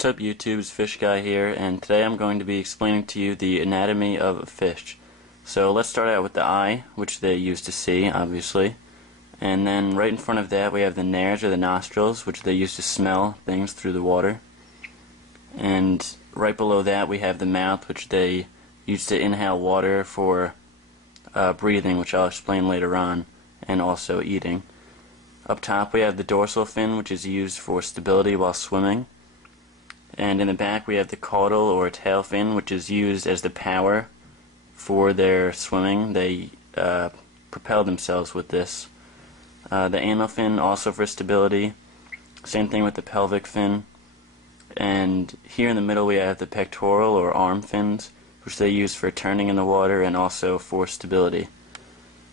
What's up YouTube's Fish Guy here, and today I'm going to be explaining to you the anatomy of a fish. So let's start out with the eye, which they use to see, obviously. And then right in front of that we have the nares, or the nostrils, which they use to smell things through the water. And right below that we have the mouth, which they use to inhale water for breathing, which I'll explain later on, and also eating. Up top we have the dorsal fin, which is used for stability while swimming. And in the back we have the caudal or tail fin, which is used as the power for their swimming. They propel themselves with this. The anal fin also for stability. Same thing with the pelvic fin. And here in the middle we have the pectoral or arm fins, which they use for turning in the water and also for stability.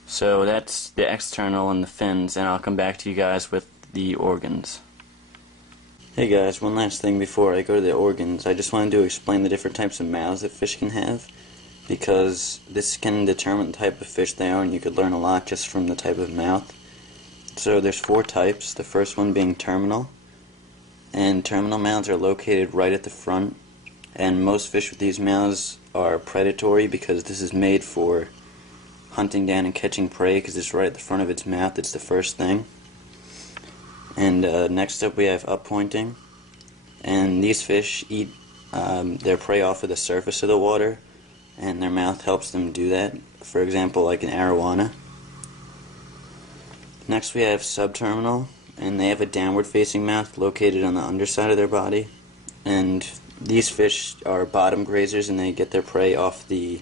So that's the external and the fins, and I'll come back to you guys with the organs. Hey guys, one last thing before I go to the organs. I just wanted to explain the different types of mouths that fish can have, because this can determine the type of fish they are, and you could learn a lot just from the type of mouth. So there's 4 types, the first one being terminal. And terminal mouths are located right at the front, and most fish with these mouths are predatory because this is made for hunting down and catching prey, because it's right at the front of its mouth. It's the first thing. And next up we have uppointing, and these fish eat their prey off of the surface of the water, and their mouth helps them do that. For example, like an arowana. Next we have subterminal, and they have a downward facing mouth located on the underside of their body, and these fish are bottom grazers, and they get their prey off the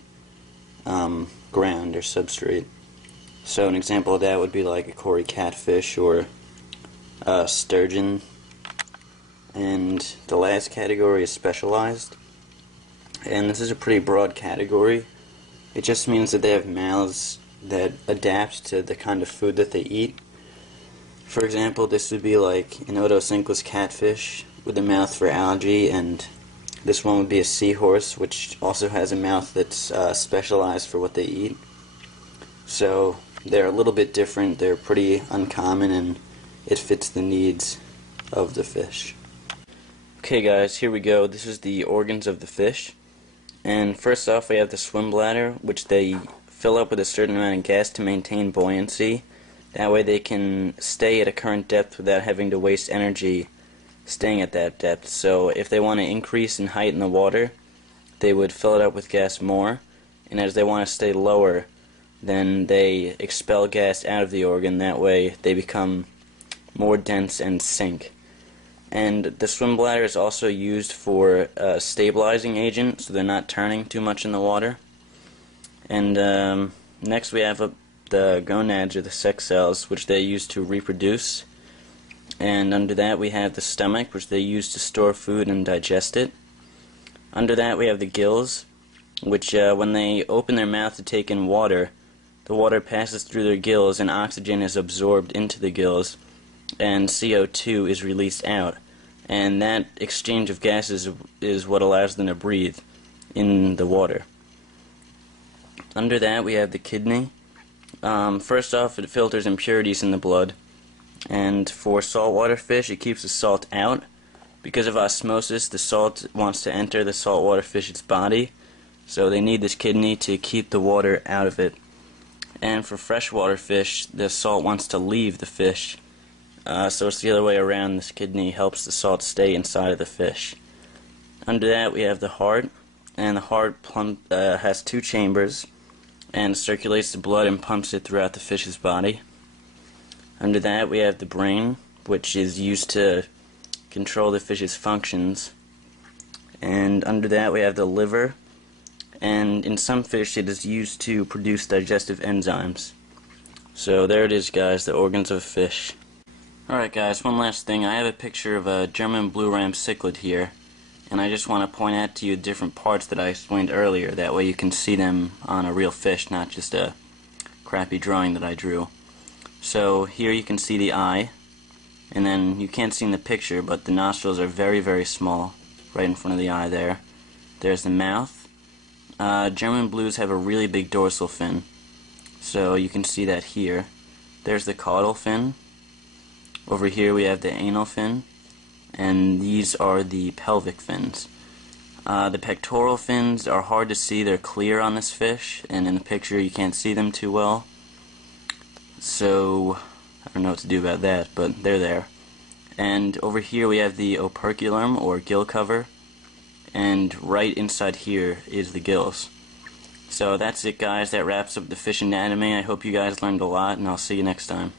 ground or substrate. So an example of that would be like a cory catfish or sturgeon. And the last category is specialized, and this is a pretty broad category. It just means that they have mouths that adapt to the kind of food that they eat. For example, this would be like an otocinclus catfish with a mouth for algae, and this one would be a seahorse, which also has a mouth that's specialized for what they eat. So they're a little bit different, they're pretty uncommon, and it fits the needs of the fish. Okay guys, here we go. This is the organs of the fish. And first off we have the swim bladder, which they fill up with a certain amount of gas to maintain buoyancy. That way they can stay at a current depth without having to waste energy staying at that depth. So if they want to increase in height in the water, they would fill it up with gas more, and as they want to stay lower, then they expel gas out of the organ. That way they become more dense and sink. And the swim bladder is also used for a stabilizing agent, so they're not turning too much in the water. And next we have the gonads, or the sex cells, which they use to reproduce. And under that we have the stomach, which they use to store food and digest it. Under that we have the gills, which when they open their mouth to take in water, the water passes through their gills and oxygen is absorbed into the gills, and CO2 is released out, and that exchange of gases is what allows them to breathe in the water. Under that we have the kidney. First off, it filters impurities in the blood, and for saltwater fish it keeps the salt out. Because of osmosis, the salt wants to enter the saltwater fish's body, so they need this kidney to keep the water out of it. And for freshwater fish, the salt wants to leave the fish. So it's the other way around. This kidney helps the salt stay inside of the fish. Under that we have the heart, and the heart has 2 chambers and circulates the blood and pumps it throughout the fish's body. Under that we have the brain, which is used to control the fish's functions. And under that we have the liver, and in some fish it is used to produce digestive enzymes. So there it is guys, the organs of a fish. Alright guys, one last thing. I have a picture of a German blue ram cichlid here, and I just want to point out to you different parts that I explained earlier. That way you can see them on a real fish, not just a crappy drawing that I drew. So here you can see the eye, and then you can't see in the picture, but the nostrils are very, very small, right in front of the eye there. There's the mouth. German blues have a really big dorsal fin, so you can see that here. There's the caudal fin. Over here we have the anal fin, and these are the pelvic fins. The pectoral fins are hard to see. They're clear on this fish, and in the picture you can't see them too well. So I don't know what to do about that, but they're there. And over here we have the operculum, or gill cover, and right inside here is the gills. So that's it, guys. That wraps up the fish anatomy. I hope you guys learned a lot, and I'll see you next time.